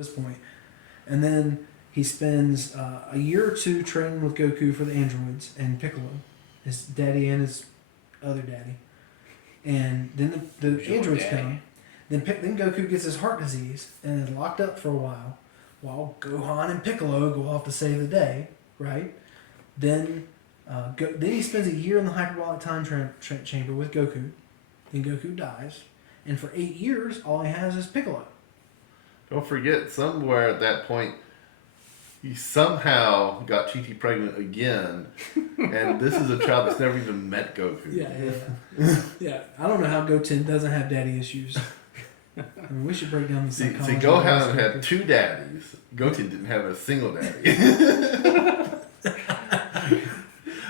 this point. And then he spends a year or two training with Goku for the androids and Piccolo, his daddy and his other daddy. And then the androids come. Then Goku gets his heart disease and is locked up for a while Gohan and Piccolo go off to save the day, right? Then he spends a year in the hyperbolic time chamber with Goku. Then Goku dies. And for 8 years, all he has is Piccolo. Don't forget, somewhere at that point, he somehow got Chi-Chi pregnant again. And this is a child that's never even met Goku. Yeah. I don't know how Goten doesn't have daddy issues. I mean, we should break down the psychology. See, Gohan had 2 daddies. Goten didn't have a single daddy.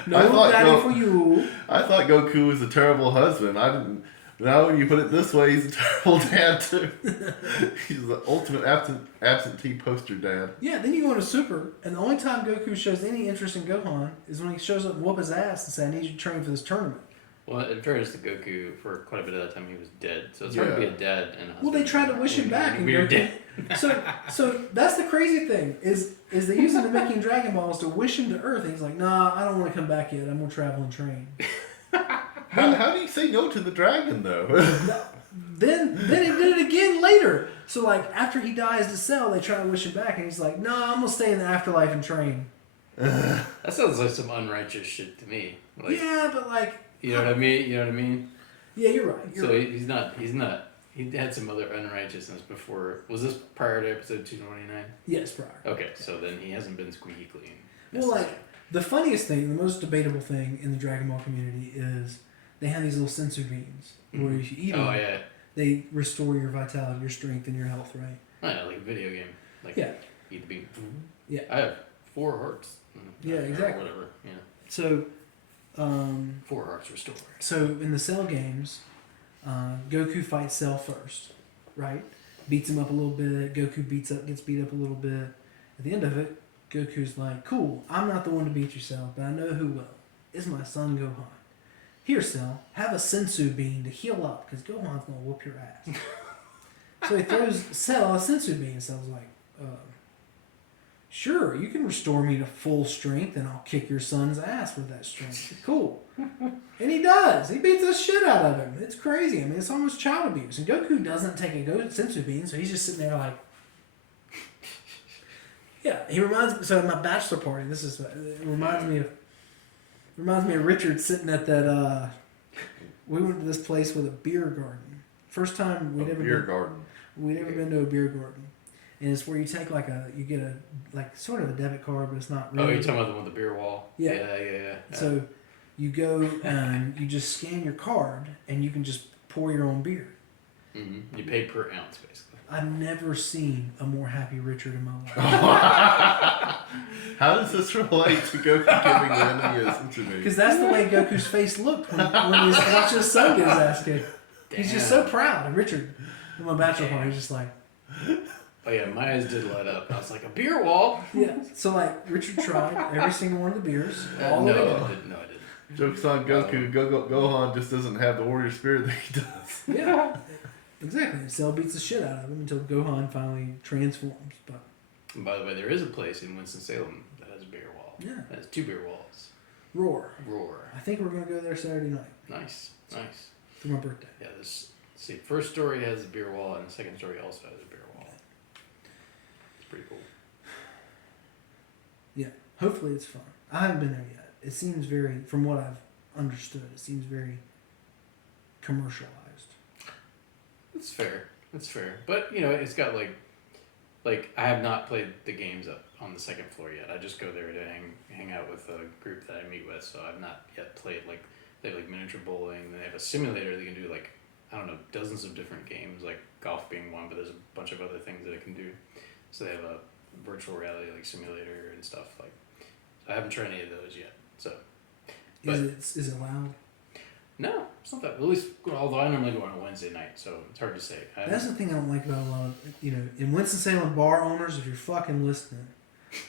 No daddy for you. I thought Goku was a terrible husband. I didn't. Now when you put it this way, he's a terrible dad too. He's the ultimate absentee poster dad. Yeah, then you go into Super, and the only time Goku shows any interest in Gohan is when he shows up and whoop his ass and say, "I need you to train for this tournament." Well, in fairness to Goku, for quite a bit of that time he was dead, so it's hard to be a dad and a husband. Well, they tried to wish him back, and Goku. Dead. So that's the crazy thing is they use the Namekian Dragon Balls to wish him to Earth, and he's like, "Nah, I don't want to come back yet. I'm gonna travel and train." How do you say no to the dragon though? Then he did it again later. So like after he dies to Cell, they try to wish him back, and he's like, "Nah, I'm gonna stay in the afterlife and train." That sounds like some unrighteous shit to me. Like, yeah, but like. You know what I mean? Yeah, you're right. He's not. He had some other unrighteousness before. Was this prior to episode 229? Yes, prior. Okay, so then he hasn't been squeaky clean. Well, like, the funniest thing, the most debatable thing in the Dragon Ball community is they have these little sensu beans where if you eat them, they restore your vitality, your strength, and your health, right? Oh, yeah, like a video game. Like, eat the bean. Yeah. I have 4 hearts. Yeah, exactly. Or whatever, yeah. So, 4 hearts restored. So, in the Cell games, Goku fights Cell first, right? Beats him up a little bit. Goku gets beat up a little bit. At the end of it, Goku's like, "Cool, I'm not the one to beat you, Cell, but I know who will. It's my son Gohan. Here, Cell, have a sensu bean to heal up, because Gohan's going to whoop your ass." So he throws Cell a sensu bean, and Cell's like, "Sure, you can restore me to full strength, and I'll kick your son's ass with that strength. Cool." And he does. He beats the shit out of him. It's crazy. I mean, it's almost child abuse. And Goku doesn't take a sensu bean, so he's just sitting there like... Yeah, he reminds me... So at my bachelor party, it reminds me of Richard sitting at that... we went to this place with a beer garden. First time we'd ever been to a beer garden. And it's where you take you get sort of a debit card, but it's not really. Oh, you're talking about the one with the beer wall? Yeah. Yeah. So you go and you just scan your card and you can just pour your own beer. Mm-hmm. You pay per ounce, basically. I've never seen a more happy Richard in my life. How does this relate to Goku giving the enemy a sensu bean? Because that's the way Goku's face looked when he's watching his son get his ass kicked. He's just so proud. And Richard, at my bachelor party, he's just like... Oh yeah, my eyes did light up. I was like, a beer wall? Yeah. So Richard tried every single one of the beers. No, I didn't. Joke's on Goku. Gohan just doesn't have the warrior spirit that he does. Yeah. Exactly. Cell beats the shit out of him until Gohan finally transforms. But and by the way, there is a place in Winston-Salem that has a beer wall. Yeah. It has 2 beer walls. Roar. I think we're going to go there Saturday night. Nice. For my birthday. Yeah, first story has a beer wall, and the second story also has a beer wall. It's pretty cool. Yeah, hopefully it's fun. I haven't been there yet. It seems from what I've understood, it seems very commercialized. It's fair. But, it's got like I have not played the games up on the second floor yet. I just go there to hang out with a group that I meet with, so I've not yet played, they have miniature bowling, they have a simulator that you can do dozens of different games, like golf being one, but there's a bunch of other things that it can do. So they have a virtual reality simulator and stuff I haven't tried any of those yet. So is it loud? No, it's not that. At least, although I normally go on a Wednesday night, so it's hard to say. That's the thing I don't like about a lot of, in Winston-Salem bar owners, if you're fucking listening,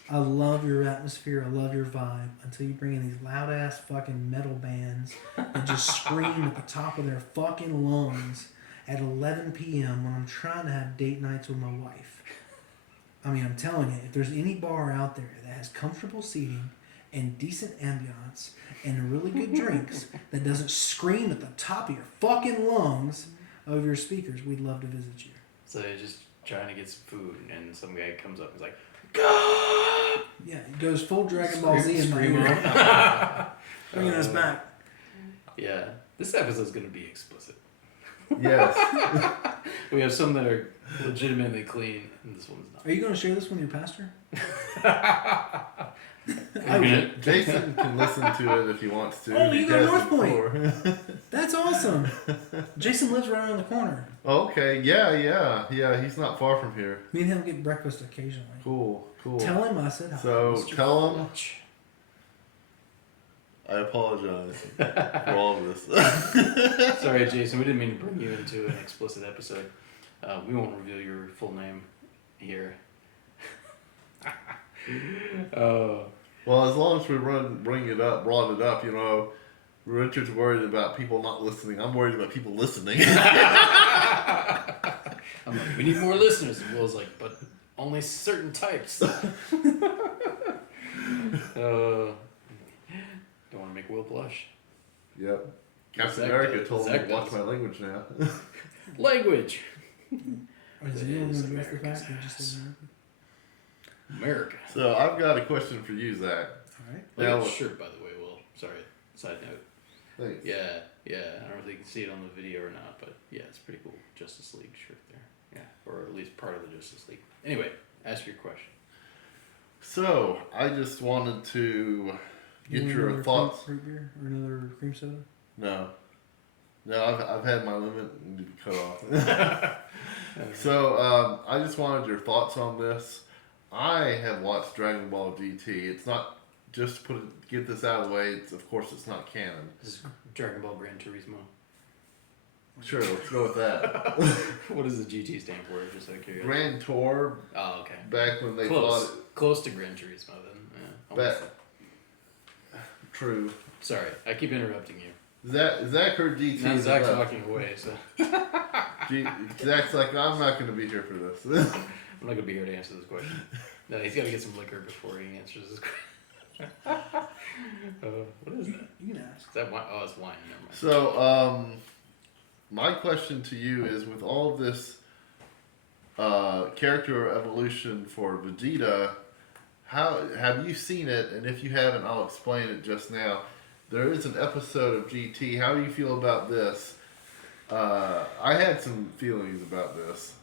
I love your atmosphere, I love your vibe, until you bring in these loud-ass fucking metal bands that just scream at the top of their fucking lungs at 11 p.m. when I'm trying to have date nights with my wife. mean, I'm telling you, if there's any bar out there that has comfortable seating and decent ambiance and really good drinks that doesn't scream at the top of your fucking lungs over your speakers, we'd love to visit you. So they're just trying to get some food, and some guy comes up and is like, "God!" Yeah, it goes full Dragon Ball Z in my Screamer. ear. Bringing us back. Yeah, this episode's gonna be explicit. Yes. We have some that are legitimately clean, and this one's not. Are you going to share this with your pastor? Jason can listen to it if he wants to. Oh, you go to North Point. Point. That's awesome. Jason lives right around the corner. Okay, yeah. He's not far from here. Me and him get breakfast occasionally. Cool. Tell him I said hi. So tell him I apologize for all of this. Sorry, Jason, we didn't mean to bring you into an explicit episode. We won't reveal your full name here. Well, as long as we brought it up, you know, Richard's worried about people not listening. I'm worried about people listening. I'm like, we need more listeners. And Will's like, but only certain types. Don't want to make Will blush. Yep. Captain Zac America does. told me Zac to watch does. my language now. Language. Or is he going to address the fact that you just said America. So I've got a question for you, Zach. Alright. Look at Now- the shirt, by the way, Will. Sorry. Side note. Thanks. Yeah. I don't know if you can see it on the video or not, but yeah, it's pretty cool. Justice League shirt there. Yeah. Or at least part of the Justice League. Anyway, ask your question. So I just wanted to get Want your another thoughts. Fruit beer or another cream soda? No, I've had my limit and to be cut off. So I just wanted your thoughts on this. I have watched Dragon Ball GT. It's not just to get this out of the way. Of course, it's not canon. This is Dragon Ball Gran Turismo. Sure, let's go with that. What does the GT stand for? Just out of curiosity. Grand Tour. Oh, okay. Back when they Close. fought Close to Gran Turismo then. Yeah. Back. Almost. True. Sorry, I keep interrupting you. Zach heard GT. Now Zach's left. walking away, so Zach's like, I'm not going to be here for this. I'm not gonna be here to answer this question. No, he's got to get some liquor before he answers this question. What is that? You can ask. Is that wine? Oh, it's wine. Never mind. So, my question to you is, with all of this character evolution for Vegeta, how have you seen it? And if you haven't, I'll explain it just now. There is an episode of GT. How do you feel about this? I had some feelings about this.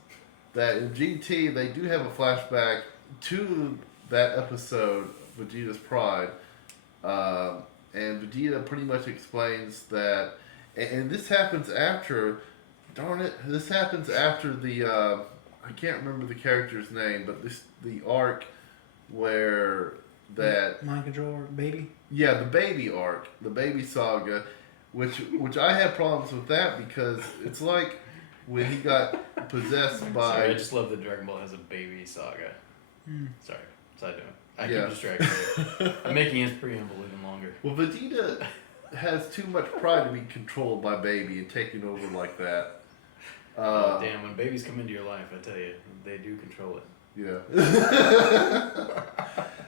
That in GT, they do have a flashback to that episode, Vegeta's Pride. And Vegeta pretty much explains that, and this happens after, this happens after the, I can't remember the character's name, but the arc where that... Mind control baby? Yeah, the baby arc, the baby saga, which I have problems with that because it's like when he got possessed by... Sorry, I just love that Dragon Ball has a baby saga. Sorry, side note. I Yeah. keep distracted. I'm making his preamble even longer. Well, Vegeta has too much pride to be controlled by baby and taken over like that. Damn, when babies come into your life, I tell you, they do control it. Yeah.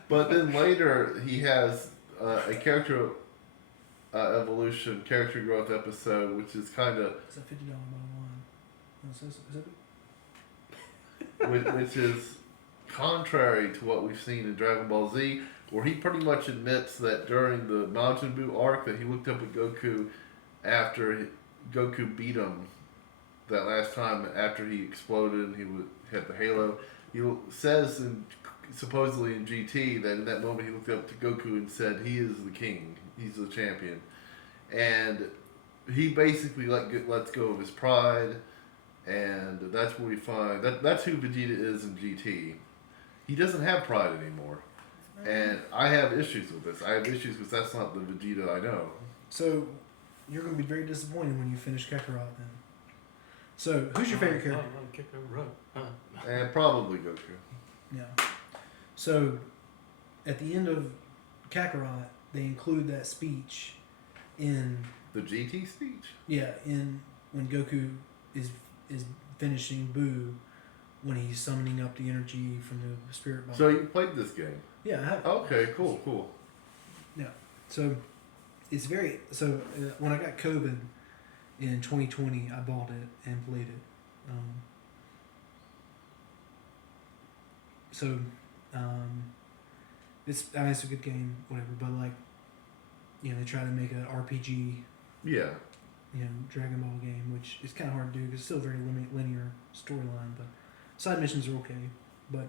But then later, he has a character evolution, character growth episode, which is kind of... It's a $50 bottle of wine. which is contrary to what we've seen in Dragon Ball Z, where he pretty much admits that during the Majin Buu arc that he looked up at Goku after Goku beat him that last time after he exploded and he had the halo. He says supposedly in GT that in that moment he looked up to Goku and said he is the king, he's the champion, and he basically lets go of his pride. And that's where we find that's who Vegeta is in GT. He doesn't have pride anymore. And I have issues with this. I have issues because that's not the Vegeta I know. So, you're going to be very disappointed when you finish Kakarot then. So, who's your favorite character? And probably Goku. Yeah. So, at the end of Kakarot, they include that speech in... The GT speech? Yeah, in when Goku is finishing Buu when he's summoning up the energy from the spirit body. So you played this game? Yeah, I have. Okay, cool. Yeah. So it's very when I got COVID in 2020, I bought it and played it. It's a good game, whatever. But like, they try to make an RPG, Yeah. Dragon Ball game, which is kind of hard to do because it's still a very linear storyline. But side missions are okay. But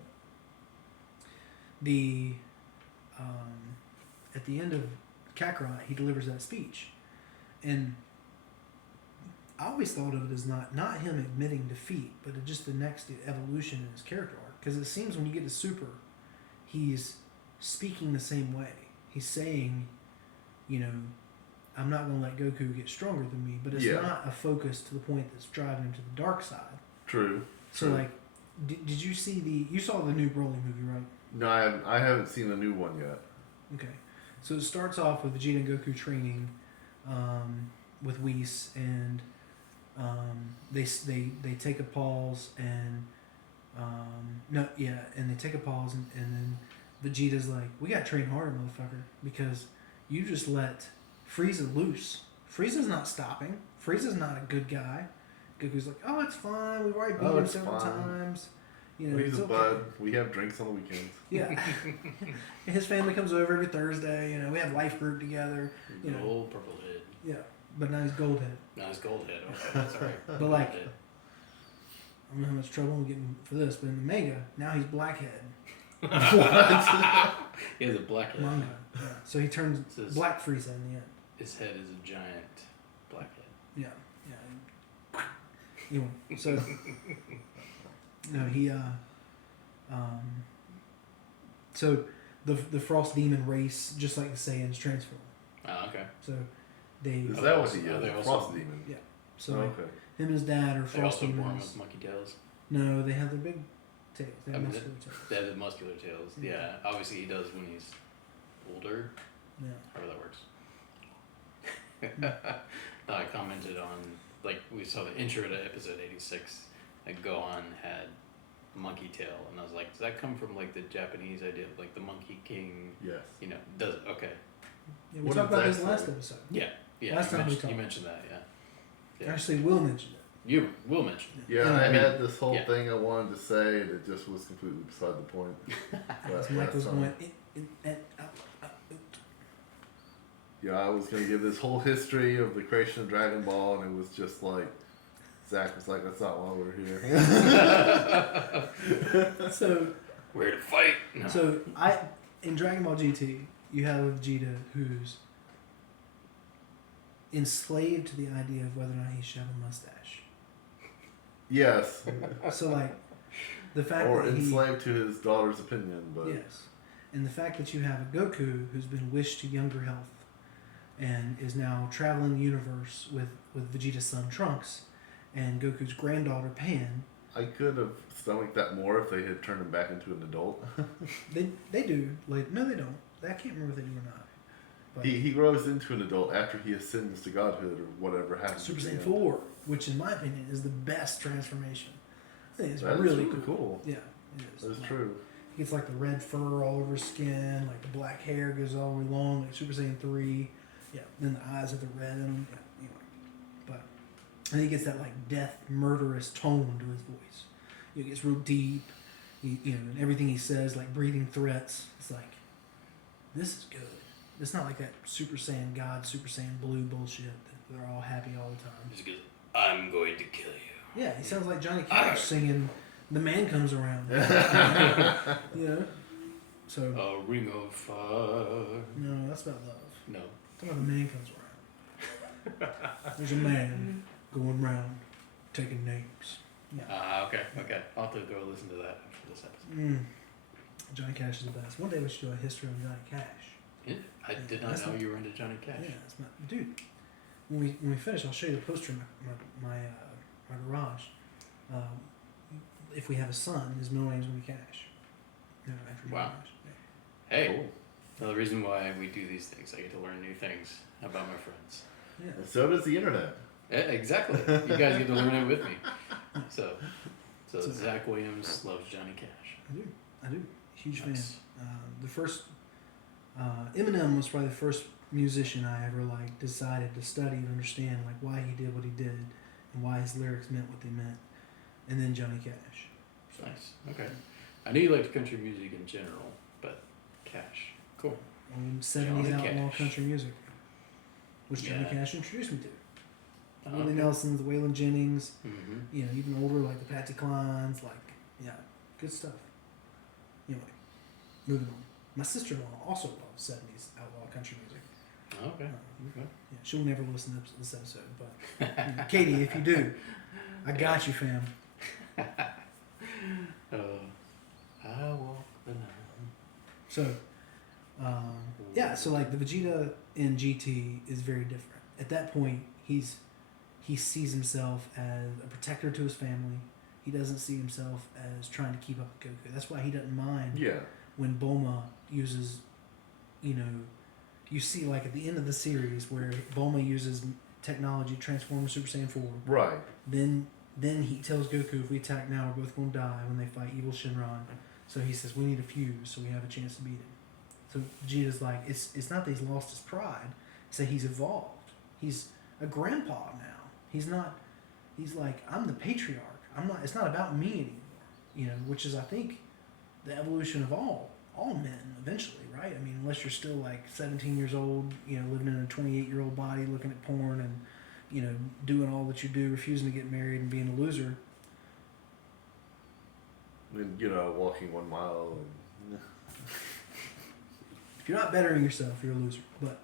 the at the end of Kakarot, he delivers that speech, and I always thought of it as not him admitting defeat, but just the next evolution in his character arc. Because it seems when you get to Super, he's speaking the same way. He's saying, I'm not going to let Goku get stronger than me, but it's not a focus to the point that's driving him to the dark side. True. So, like, did you see you saw the new Broly movie, right? No, I haven't seen the new one yet. Okay. So it starts off with Vegeta and Goku training with Whis, and they take a pause, and they take a pause, and then Vegeta's like, we gotta train harder, motherfucker, because you just let Frieza loose. Frieza's not stopping. Frieza's not a good guy. Goku's like, oh, it's fine. We've already beat him several times. He's a bud. We have drinks on the weekends. Yeah. And his family comes over every Thursday. We have life group together. Old purple head. Yeah. But now he's gold head. Now he's gold head. Okay, that's all right. But like, I don't know how much trouble I'm getting for this, but in the manga, now he's black head. What? He has a black head. Manga. Yeah. So he turns Black Frieza in the end. His head is a giant black head. Yeah. Anyway, so he so the Frost Demon race, just like the Saiyans, transform. Oh, okay. So they Is that what he they is? also- Frost Demon. Yeah. So Okay. him and his dad are They Frost also born Demons. with monkey tails. No, they have their big tails. They have I mean, muscular tails. They have the muscular tails. Yeah, obviously he does when he's older. Yeah. However that works. I commented on, like, we saw the intro to episode 86, and Gohan had monkey tail, and I was like, does that come from, like, the Japanese idea of, like, the Monkey King? Yes. Does it? Okay. Yeah, we What talked about this exactly? last episode. Yeah. Last time we talked. You mentioned that, yeah. Actually, Will mentioned it. You will mention it. Yeah, I I mean, had this whole yeah. thing I wanted to say, and it just was completely beside the point. As Mike was going, Yeah, I was going to give this whole history of the creation of Dragon Ball, and it was just like, Zach was like, that's not why we're here. So, Where to fight? No. so in Dragon Ball GT, you have Vegeta who's enslaved to the idea of whether or not he should have a mustache. Yes. So, like, the fact Or that enslaved to his daughter's opinion, but yes, and the fact that you have a Goku who's been wished to younger health and is now traveling the universe with Vegeta's son Trunks and Goku's granddaughter Pan. I could have stomached that more if they had turned him back into an adult. They do. Like, no, they don't. I can't remember if they do or not. But He grows into an adult after he ascends to godhood or whatever happens. Super at the Saiyan end. 4, which in my opinion is the best transformation. I think it's That's really really cool. cool. Yeah, it is. That's Like, true. He gets like the red fur all over his skin, like the black hair goes all the way long, like Super Saiyan 3. Yeah, then the eyes have the red in them. Yeah, anyway. But and he gets that like death, murderous tone to his voice. It gets real deep. And everything he says, like breathing threats. It's like, this is good. It's not like that Super Saiyan God, Super Saiyan Blue bullshit that they're all happy all the time. Just goes, I'm going to kill you. Yeah, he sounds like Johnny Cash singing "The Man Comes Around." So. A ring of fire. No, that's about love. No. It's about the man comes around. There's a man going around taking names. Yeah. Okay. I'll have to go listen to that after this episode. Johnny Cash is the best. One day we should do a history of Johnny Cash. Yeah, I did not That's know not- you were into Johnny Cash. Yeah, it's my dude. When we finish, I'll show you the poster in my garage. If we have a son, his middle name's gonna be Cash. After Johnny Wow. Cash. Hey, Cool. another reason why we do these things. I get to learn new things about my friends. Yeah. And so does the internet. Yeah, exactly. You guys get to learn it with me. So So Zac Williams loves Johnny Cash. I do. Huge Nice. fan. The first Eminem was probably the first musician I ever like decided to study and understand like why he did what he did and why his lyrics meant what they meant, and then Johnny Cash. So, Nice. Okay. I knew you liked country music in general, but Cash. Cool. 70s Johnny outlaw Cash. country music, which Johnny Yeah. Cash introduced me to. Oh, Willie okay. Nelson's, Waylon Jennings, Mm-hmm. you know, even older like the Patsy Clines, like yeah, good stuff. Anyway, moving on. My sister-in-law also loves 70s outlaw country music. Okay. Okay. Yeah, she'll never listen to this episode, but you know, Katie, if you do, I got you, fam. I walk the line. So, yeah, so like the Vegeta in GT is very different. At that point, he sees himself as a protector to his family. He doesn't see himself as trying to keep up with Goku. That's why he doesn't mind Yeah. when Bulma uses, you know, you see like at the end of the series where Bulma uses technology to transform Super Saiyan 4. Right. Then he tells Goku, if we attack now, we're both going to die when they fight evil Shenron. So he says, we need a fuse so we have a chance to beat him. So Vegeta's like, it's not that he's lost his pride. It's that he's evolved. He's a grandpa now. He's like, I'm the patriarch. It's not about me anymore. You know, which is, I think, the evolution of all men eventually, right? I mean, unless you're still like 17 years old, you know, living in a 28-year-old body, looking at porn and, you know, doing all that you do, refusing to get married and being a loser. And, you know, walking 1 mile and If you're not bettering yourself, you're a loser. But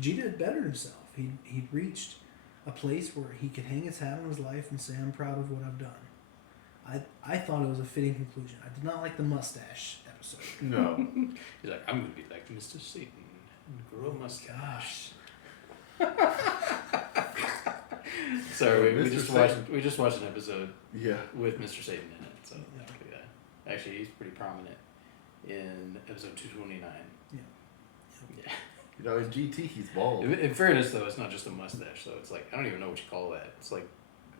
Vegeta had bettered himself. He'd reached a place where he could hang his hat on his life and say, I'm proud of what I've done. I thought it was a fitting conclusion. I did not like the mustache episode. no. He's like, I'm gonna be like Mr. Satan and grow a mustache. Sorry, we Mr. just watched an episode Yeah. with Mr. Satan in it. So Yeah. yeah. Actually, he's pretty prominent in episode 229. Yeah. Yeah. You know, in GT he's bald. In fairness, though, it's not just a mustache. Though it's like I don't even know what you call that. It's like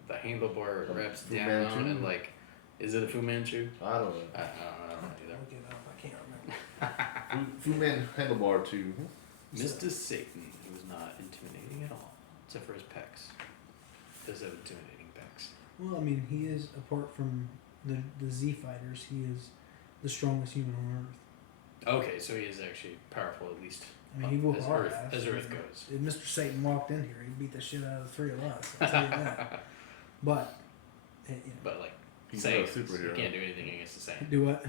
the handlebar wraps Fu down Manchu? and like, is it a Fu Manchu? I don't know. I don't know either. Look it up. I can't remember. Fu Man handlebar too. Mr. Satan, he was not intimidating at all, except for his pecs. Does have intimidating pecs. Well, I mean, he is, apart from the Z fighters, he is the strongest human on Earth. Okay, so he is actually powerful, at least I mean, he whooped as our Earth, ass. as Earth goes. If Mr. Satan walked in here, he'd beat the shit out of the three of us. I'll tell you that. But, you know, But like, He's not a Saiyans, superhero. you can't do anything against the Saiyan. do what?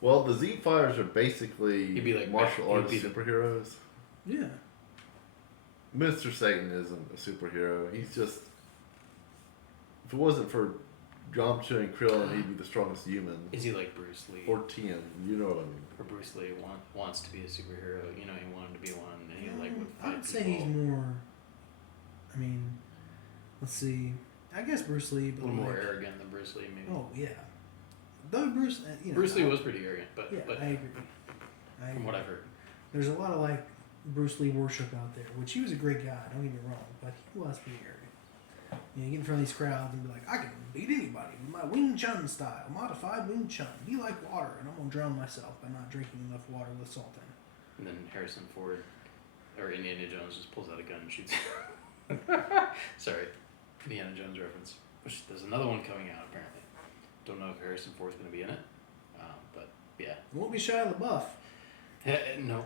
Well, the Z Fighters are basically He'd be like martial he'd arts be the- superheroes. Yeah. Mr. Satan isn't a superhero. He's just. If it wasn't for Yamcha and Krillin, he'd be the strongest human. Is he like Bruce Lee? Or Tien, you know what I mean. Or Bruce Lee wants to be a superhero. You know, he wanted to be one, and he like would I fight would say people. he's more. I mean, let's see. I guess Bruce Lee, a but little more like- arrogant than Bruce Lee, maybe. Oh yeah. Though Bruce, you know, Bruce Lee was pretty arrogant, but Yeah, but I agree. from what I've heard, There's a lot of like Bruce Lee worship out there, which he was a great guy. Don't get me wrong, but he was pretty arrogant. You know, you get in front of these crowds and be like, I can beat anybody with my Wing Chun style, modified Wing Chun. Be like water, and I'm gonna drown myself by not drinking enough water with salt in it. and then Harrison Ford or Indiana Jones just pulls out a gun and shoots. Sorry, Indiana Jones reference. Which there's another one coming out apparently. Don't know if Harrison Ford's gonna be in it, but yeah. It won't be Shia LaBeouf. No,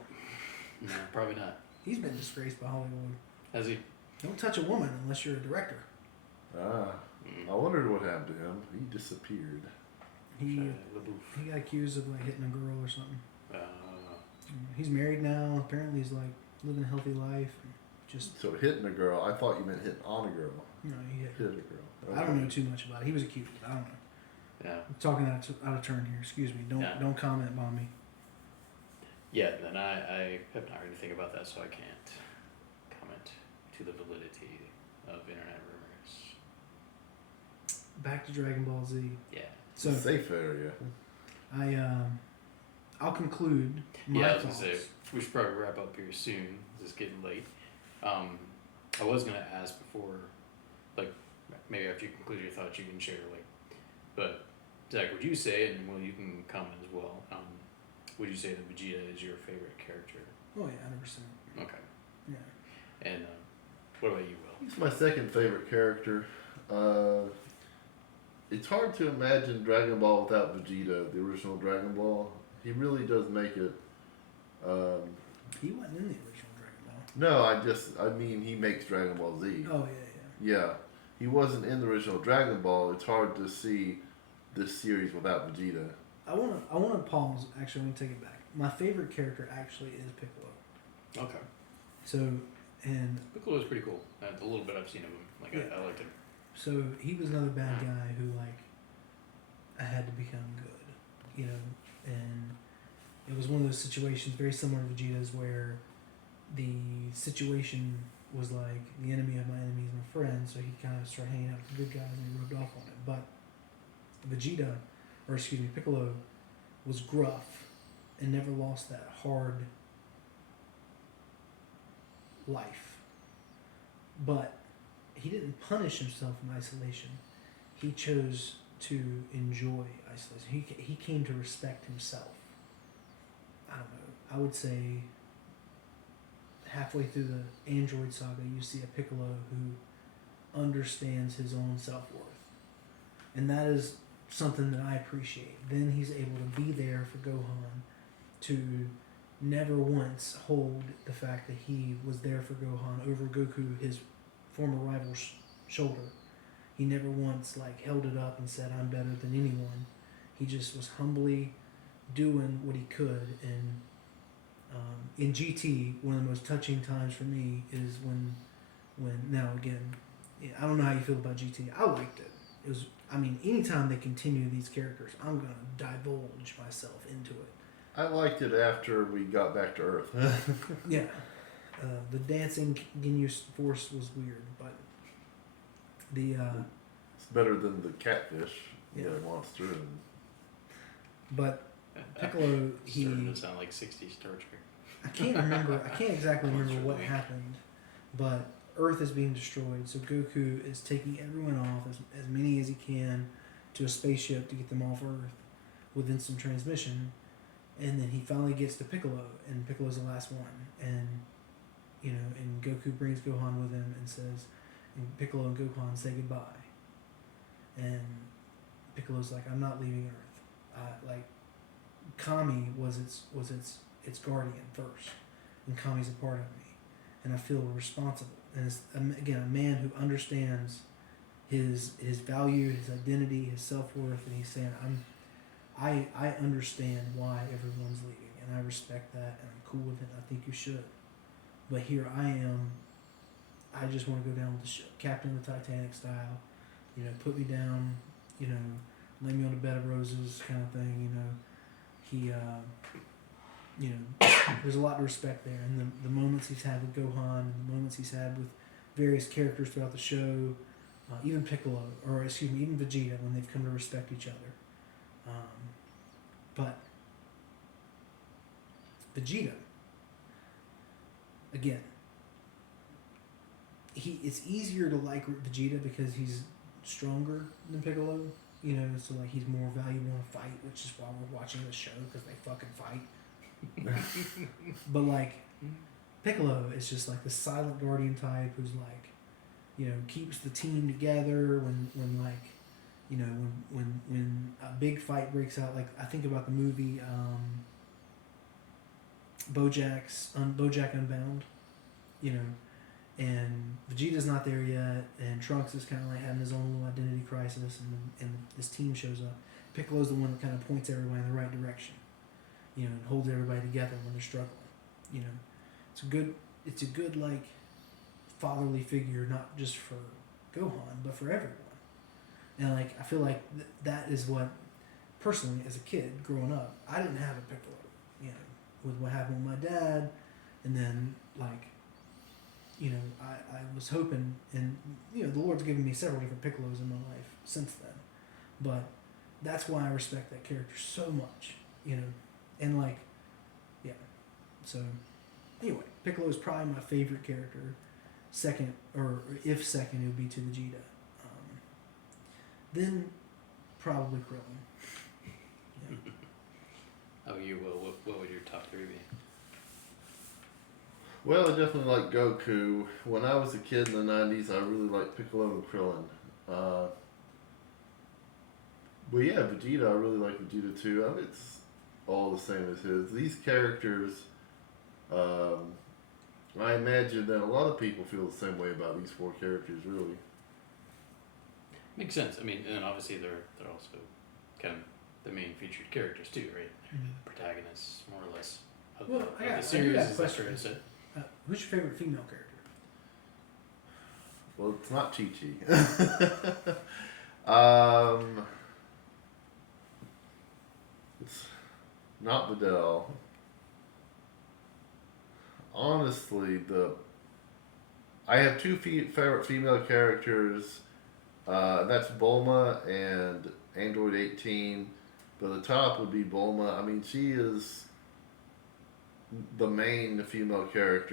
probably not. He's been disgraced by Hollywood. Has he? Don't touch a woman unless you're a director. Ah, I wondered what happened to him. He disappeared. He Shia LaBeouf. he got accused of like hitting a girl or something. Uh, He's married now. Apparently, he's like living a healthy life. And just So hitting a girl, I thought you meant hitting on a girl. he hit her. Hit a girl. I don't know too much about it. He was accused. I don't know. yeah. I'm talking out of turn here. Excuse me. Don't comment on me. Yeah, then I have not heard anything about that, so I can't comment to the validity of internet rumors. Back to Dragon Ball Z. Yeah. So Safe area. I'll conclude my Yeah, I was thoughts. gonna say we should probably wrap up here soon. It's getting late. I was gonna ask before, like, maybe after you conclude your thoughts, you can share like. But Zach, would you say, and well, you can comment as well. Would you say that Vegeta is your favorite character? Oh yeah, 100%. Okay. Yeah. And what about you, Will? He's my second favorite character. It's hard to imagine Dragon Ball without Vegeta, the original Dragon Ball. He really does make it. He wasn't in the original Dragon Ball. No, I mean, he makes Dragon Ball Z. Oh yeah. Yeah, he wasn't in the original Dragon Ball. It's hard to see this series without Vegeta. I wanna pause. Actually, I'm gonna take it back. My favorite character actually is Piccolo. Okay. So and Piccolo is pretty cool. The little bit I've seen of him, like Yeah. I liked him. so he was another bad guy who like I had to become good, you know, and it was one of those situations very similar to Vegeta's where the situation was like the enemy of my enemy is my friend, so he kind of started hanging out with the good guys and he rubbed off on it. But Piccolo was gruff and never lost that hard life. But he didn't punish himself in isolation. He chose to enjoy isolation. He came to respect himself. I don't know. I would say halfway through the Android saga, you see a Piccolo who understands his own self-worth. And that is something that I appreciate. Then he's able to be there for Gohan, to never once hold the fact that he was there for Gohan over Goku, his former rival's shoulder. He never once like held it up and said, I'm better than anyone. He just was humbly doing what he could. And in GT, one of the most touching times for me is when now again, I don't know how you feel about GT. I liked it. It was, I mean, anytime they continue these characters, I'm gonna divulge myself into it. I liked it after we got back to Earth. Yeah, the dancing Ginyu Force was weird, but the It's better than the catfish, Yeah. the monster. And but Piccolo, Starting to sound like 60s Star Trek. I can't exactly remember what happened, but Earth is being destroyed, so Goku is taking everyone off, as many as he can, to a spaceship to get them off Earth with instant transmission, and then he finally gets to Piccolo, and Piccolo's the last one, and and Goku brings Gohan with him and says, and Piccolo and Gohan say goodbye, and Piccolo's like, I'm not leaving Earth. Like Kami was its guardian first, and Kami's a part of me, and I feel responsible. And it's, again, a man who understands his value, his identity, his self-worth, and he's saying, I understand why everyone's leaving, and I respect that, and I'm cool with it, and I think you should. But here I am, I just want to go down with the ship, Captain of the Titanic style, put me down, lay me on a bed of roses kind of thing, He, there's a lot to respect there, and the moments he's had with Gohan, and the moments he's had with various characters throughout the show, even even Vegeta, when they've come to respect each other. But Vegeta, again, it's easier to like Vegeta because he's stronger than Piccolo, so like he's more valuable in a fight, which is why we're watching the show, because they fucking fight. But like Piccolo is just like the silent guardian type who's like, keeps the team together when a big fight breaks out. Like I think about the movie BoJack Unbound, and Vegeta's not there yet, and Trunks is kind of like having his own little identity crisis, and this team shows up. Piccolo's the one that kind of points everybody in the right direction, and holds everybody together when they're struggling. It's a good like fatherly figure, not just for Gohan, but for everyone. And like I feel like that is what, personally, as a kid growing up, I didn't have a Piccolo. With what happened with my dad, and then like, I was hoping, and the Lord's given me several different Piccolos in my life since then, but that's why I respect that character so much, and like, yeah. So anyway, Piccolo is probably my favorite character. Second, or if second, it would be to Vegeta. then probably Krillin. Yeah. Oh, you will. What would your top 3 be? Well, I definitely like Goku. When I was a kid in the 90s, I really liked Piccolo and Krillin. But yeah, Vegeta, I really like Vegeta too. I mean, it's all the same as his. These characters, I imagine that a lot of people feel the same way about these 4 characters, really. Makes sense. I mean, and obviously they're also kind of the main featured characters too, right? Mhm. Protagonists, more or less, of, Well, of I got the series. a Is that question. fair to say? Who's your favorite female character? Well, it's not Chi Chi. It's not Videl. Honestly, I have 2 favorite female characters. That's Bulma and Android 18. But the top would be Bulma. I mean, she is the main female character